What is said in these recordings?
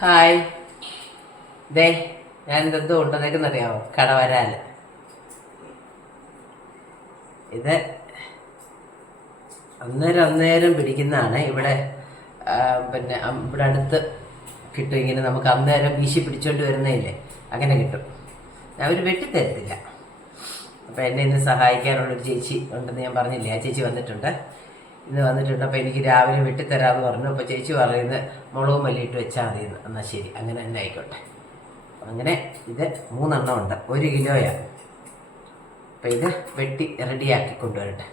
Hi. ദേ ഞാനിതെന്തോ കൊണ്ടുവന്നേക്കുന്നറിയാമോ? കടവരാല്. ഇത് അന്നേരം പിടിക്കുന്നതാണ്. ഇവിടെ പിന്നെ ഇവിടെ അടുത്ത് കിട്ടും. ഇങ്ങനെ നമുക്ക് അന്നേരം വീശി പിടിച്ചോണ്ട് വരുന്നതില്ലേ, അങ്ങനെ കിട്ടും. അവർ വെട്ടിത്തരത്തില്ല. അപ്പോൾ എന്നെ ഇന്ന് സഹായിക്കാനുള്ളൊരു ചേച്ചി ഉണ്ടെന്ന് ഞാൻ പറഞ്ഞില്ലേ, ആ ചേച്ചി വന്നിട്ടുണ്ട്. ഇന്ന് വന്നിട്ടുണ്ട്. അപ്പോൾ എനിക്ക് രാവിലെ വെട്ടിത്തരാമെന്ന് പറഞ്ഞു. അപ്പോൾ ചേച്ചി പറയുന്നത് മുളകും മല്ലിയിട്ട് വെച്ചാൽ മതിയെന്ന്. എന്നാൽ ശരി, അങ്ങനെ തന്നെ ആയിക്കോട്ടെ. അങ്ങനെ ഇത് 3 എണ്ണം ഉണ്ട്, 1 കിലോയാണ്. അപ്പം ഇത് വെട്ടി റെഡിയാക്കി കൊണ്ടുവരട്ടെ.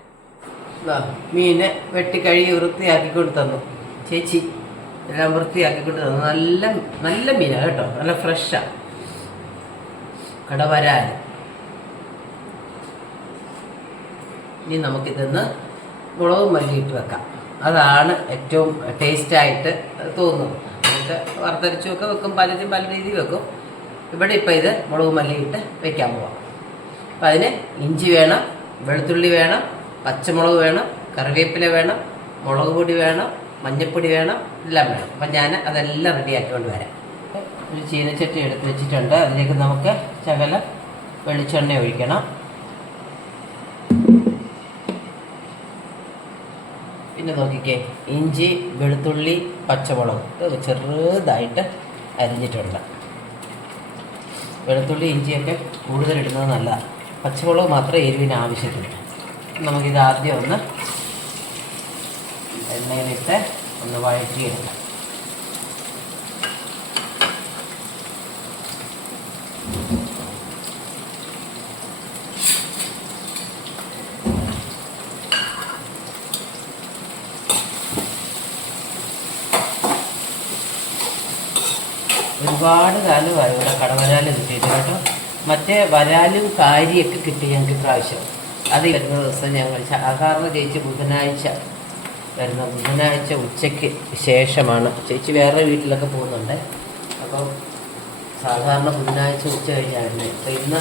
മീൻ വെട്ടി കഴുകി വൃത്തിയാക്കിക്കൊണ്ട് തന്നു ചേച്ചി. എല്ലാം വൃത്തിയാക്കിക്കൊണ്ട് തന്നു. നല്ല നല്ല മീനാണ് കേട്ടോ, നല്ല ഫ്രഷാണ്. കടവരാൽ. ഇനി നമുക്കിതൊന്ന് മുളകും മല്ലിയിട്ട് വെക്കാം. അതാണ് ഏറ്റവും ടേസ്റ്റായിട്ട് തോന്നുന്നത്. നമുക്ക് വറുത്തരച്ചുമൊക്കെ വെക്കും, പലരും പല രീതിയിൽ വെക്കും. ഇവിടെ ഇപ്പോൾ ഇത് മുളകും മല്ലിയിട്ട് വെക്കാൻ പോവാം. അപ്പം അതിന് ഇഞ്ചി വേണം, വെളുത്തുള്ളി വേണം, പച്ചമുളക് വേണം, കറിവേപ്പില വേണം, മുളക് പൊടി വേണം, മഞ്ഞൾപ്പൊടി വേണം, എല്ലാം വേണം. അപ്പം ഞാൻ അതെല്ലാം റെഡിയാക്കിക്കൊണ്ട് വരാം. ഒരു ചീനച്ചട്ടി എടുത്ത് വെച്ചിട്ടുണ്ട്. അതിലേക്ക് നമുക്ക് ശകലം വെളിച്ചെണ്ണ ഒഴിക്കണം. പിന്നെ നോക്കിക്കേ, ഇഞ്ചി, വെളുത്തുള്ളി, പച്ചമുളക് ഇത് ചെറുതായിട്ട് അരിഞ്ഞിട്ടുണ്ട്. വെളുത്തുള്ളി ഇഞ്ചിയൊക്കെ കൂടുതലിടുന്നത് നല്ലതാണ്. പച്ചമുളക് മാത്രം എരിവിന് ആവശ്യത്തിന്. നമുക്കിത് ആദ്യം ഒന്ന് എണ്ണയിലിട്ട് ഒന്ന് വഴറ്റിയെടുക്കാം. ഒരുപാട് കാലമായി ഇവിടെ കടവരാൽ കിട്ടിയിട്ട് കേട്ടോ. മറ്റേ വരാലും കാരിയൊക്കെ കിട്ടി ഞങ്ങൾക്ക് ഇപ്രാവശ്യം. അത് വരുന്ന ദിവസം ഞങ്ങൾ സാധാരണ ചേച്ചി ബുധനാഴ്ച വരുന്ന ബുധനാഴ്ച ഉച്ചയ്ക്ക് ശേഷമാണ്. ചേച്ചി വേറെ വീട്ടിലൊക്കെ പോകുന്നുണ്ട്. അപ്പം സാധാരണ ബുധനാഴ്ച ഉച്ച കഴിഞ്ഞായിരുന്നു. അപ്പോൾ ഇന്ന്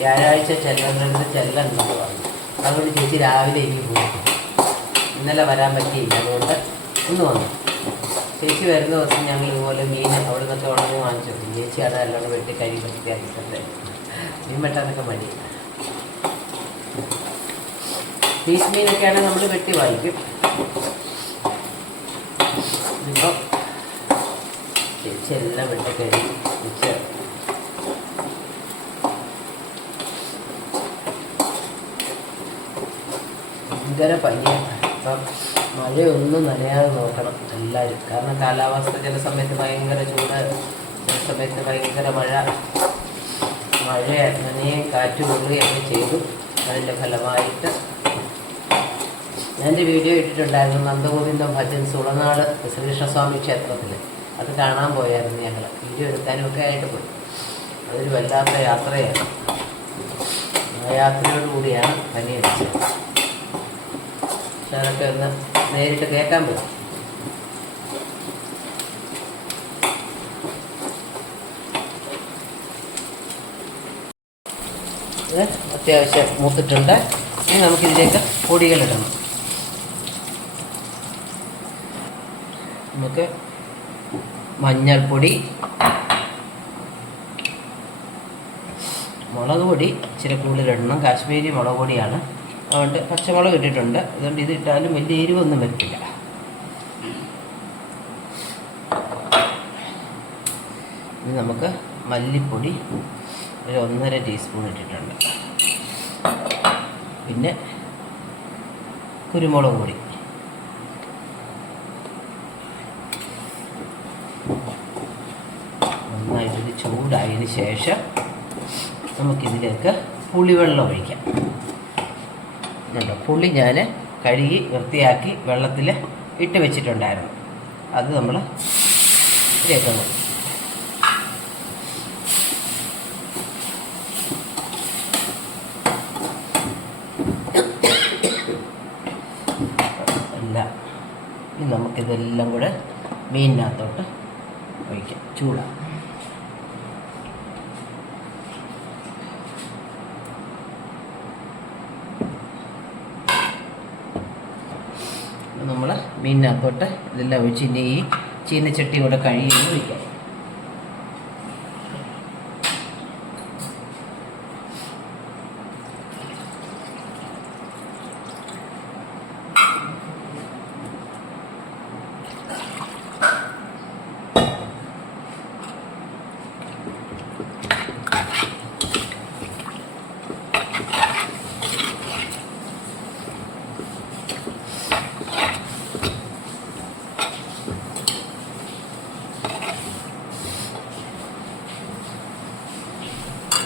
വ്യാഴാഴ്ച ചെല്ലുണ്ടെന്ന് പറഞ്ഞു. അതുകൊണ്ട് ചേച്ചി രാവിലെ ഇനി പോയി. ഇന്നലെ വരാൻ പറ്റിയില്ല, അതുകൊണ്ട് ഇന്ന് വന്നു. ചേച്ചി വരുന്ന ദിവസം ഞങ്ങൾ ഇതുപോലെ മീൻ അവിടെ നിന്നൊക്കെ ഉടനെ വാങ്ങിച്ചു. ചേച്ചി അതെല്ലാം വെട്ടി കഴുകി വൃത്തിയാക്കിയിട്ടുണ്ട്. മീൻ വെട്ടാനൊക്കെ മടി. പീസ് മീനൊക്കെയാണെങ്കിൽ നമ്മൾ വെട്ടി വാങ്ങിക്കും. ഇതിപ്പോൾ ചേച്ചി എല്ലാം വെട്ടി കഴുകി വെച്ച് ഭയങ്കര പനിയാണ്. അപ്പം മഴയൊന്നും നനയാതെ നോക്കണം എല്ലാവരും. കാരണം കാലാവസ്ഥ ചില സമയത്ത് ഭയങ്കര ചൂട്, ചില സമയത്ത് ഭയങ്കര മഴ. നനയും കാറ്റ് കൊള്ളുകയൊക്കെ ചെയ്തു. അതിൻ്റെ ഫലമായിട്ട് ഞാൻ്റെ വീഡിയോ ഇട്ടിട്ടുണ്ടായിരുന്നു. നന്ദഗോവിന്ദം ഭജൻ സുളനാട് ശ്രീകൃഷ്ണസ്വാമി ക്ഷേത്രത്തിൽ. അത് കാണാൻ പോയായിരുന്നു ഞങ്ങൾ. വീഡിയോ എടുക്കാനുമൊക്കെ ആയിട്ട് പോയി. അതൊരു വല്ലാത്ത യാത്രയാണ്. ആ യാത്രയോടുകൂടിയാണ് പനി അടിച്ചത്. പക്ഷെ അതൊക്കെ ഒന്ന് നേരിട്ട് കേൾക്കാൻ പറ്റും. ഇത് അത്യാവശ്യം മൂത്തിട്ടുണ്ട്. ഇനി നമുക്കിതിലേക്ക് പൊടികളിടണം. നമുക്ക് മഞ്ഞൾപ്പൊടി, മുളക് പൊടി ഇച്ചിരി കൂടുതലിടണം. കാശ്മീരി മുളക് പൊടിയാണ്. അതുകൊണ്ട് പച്ചമുളക് ഇട്ടിട്ടുണ്ട്. അതുകൊണ്ട് ഇത് ഇട്ടാലും വലിയ എരിവൊന്നും വരത്തില്ല. ഇനി നമുക്ക് മല്ലിപ്പൊടി ഒരു 1.5 ടീസ്പൂൺ ഇട്ടിട്ടുണ്ട്. പിന്നെ കുരുമുളക് പൊടി നന്നായിട്ടൊരു ചൂടായതിന് ശേഷം നമുക്കിതിലേക്ക് പുളിവെള്ളം ഒഴിക്കാം. പുളി ഞാൻ കഴുകി വൃത്തിയാക്കി വെള്ളത്തിൽ ഇട്ട് വെച്ചിട്ടുണ്ടായിരുന്നു. അത് നമ്മൾ ഇതിലേക്ക് എല്ലാം. ഇനി നമുക്കിതെല്ലാം കൂടെ മീനിനകത്തോട്ട് ഒഴിക്കാം. ചൂടാണ്. നമ്മൾ മീനിനകത്തോട്ട് ഇതെല്ലാം ഒഴിച്ച് ഇനി ഈ ചീനച്ചട്ടി കൂടെ കഴുകി ഒഴിക്കാം.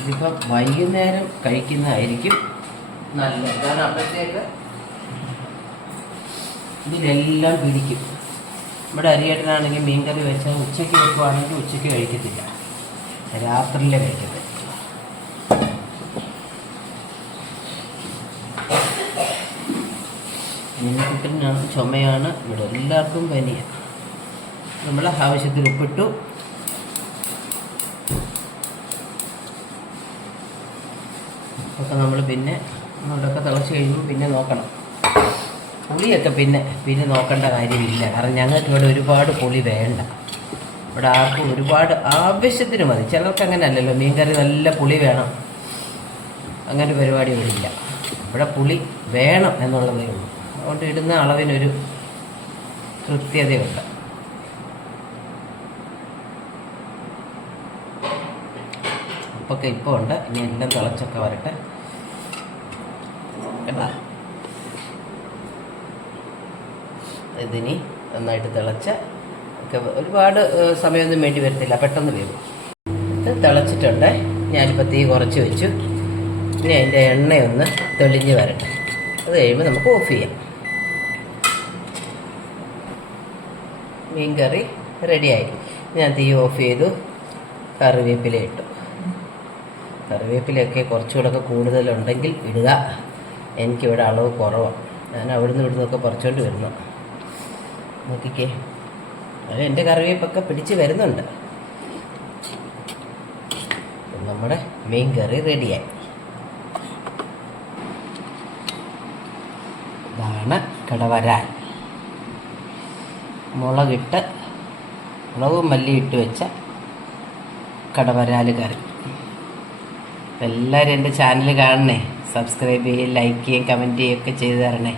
ഇതിപ്പോൾ വൈകുന്നേരം കഴിക്കുന്നതായിരിക്കും നല്ലത്. കാരണം അപ്പോഴത്തേക്ക് ഇതിലെല്ലാം പിടിക്കും. ഇവിടെ അരിയേട്ടനാണെങ്കിൽ മീൻകറി വെച്ചാൽ ഉച്ചയ്ക്ക് വെക്കുവാണെങ്കിൽ ഉച്ചയ്ക്ക് കഴിക്കത്തില്ല, രാത്രിയിലെ കഴിക്കത്തില്ല. മീൻകുട്ടിനാണ് ചുമയാണ്, ഇവിടെ എല്ലാവർക്കും പനിയാണ്. നമ്മൾ ആവശ്യത്തിന് ഉപ്പിട്ടു. ഒക്കെ നമ്മൾ പിന്നെ നമ്മളൊക്കെ തിളച്ച് കഴിയുമ്പോൾ പിന്നെ നോക്കണം. പുളിയൊക്കെ പിന്നെ നോക്കേണ്ട കാര്യമില്ല. കാരണം ഞങ്ങൾക്ക് ഇവിടെ ഒരുപാട് പുളി വേണ്ട. ഇവിടെ ആർക്കും ഒരുപാട് ആവശ്യത്തിന് മതി. ചിലർക്ക് അങ്ങനെ അല്ലല്ലോ, മീൻകറി നല്ല പുളി വേണം, അങ്ങനെ പരിപാടി ഇവിടെ ഇല്ല. ഇവിടെ പുളി വേണം എന്നുള്ളതേ ഉള്ളൂ. അതുകൊണ്ട് ഇടുന്ന അളവിനൊരു കൃത്യതയുണ്ട്. ഉപ്പൊക്കെ ഇപ്പോൾ ഉണ്ട്. ഇനി എല്ലാം തിളച്ചൊക്കെ വരട്ടെ കേട്ടാ. ഇതിനി നന്നായിട്ട് തിളച്ച ഒക്കെ ഒരുപാട് സമയമൊന്നും വേണ്ടി വരത്തില്ല, പെട്ടെന്ന് വേവും. ഇത് തിളച്ചിട്ടുണ്ട്. ഞാനിപ്പോൾ തീ കുറച്ച് വെച്ചു. ഇനി അതിൻ്റെ എണ്ണയൊന്ന് തെളിഞ്ഞ് വരട്ടെ. അത് കഴിയുമ്പോൾ നമുക്ക് ഓഫ് ചെയ്യാം. മീൻകറി റെഡിയായി. ഞാൻ തീ ഓഫ് ചെയ്തു. കറിവേപ്പില ഇട്ടു. കറിവേപ്പിലയൊക്കെ കുറച്ചുകൂടെ കൂടുതലുണ്ടെങ്കിൽ ഇടുക. എനിക്കിവിടെ അളവ് കുറവാണ്. ഞാൻ അവിടുന്ന് ഇവിടുന്നൊക്കെ പറിച്ചുകൊണ്ട് വരുന്നു. നോക്കിക്കേ, അത് എൻ്റെ കറിവേപ്പൊക്കെ പിടിച്ച് വരുന്നുണ്ട്. നമ്മുടെ മീൻ കറി റെഡിയായി. ഇതാണ് കടവരാൽ. മുളകും മല്ലിയിട്ട് വെച്ച കടവരാൽ കറി. എല്ലാവരും എൻ്റെ ചാനൽ കാണണേ, സബ്സ്ക്രൈബ് ചെയ്യുകയും ലൈക്ക് ചെയ്യുകയും കമൻറ്റ് ചെയ്യുകയൊക്കെ ചെയ്ത് തരണേ.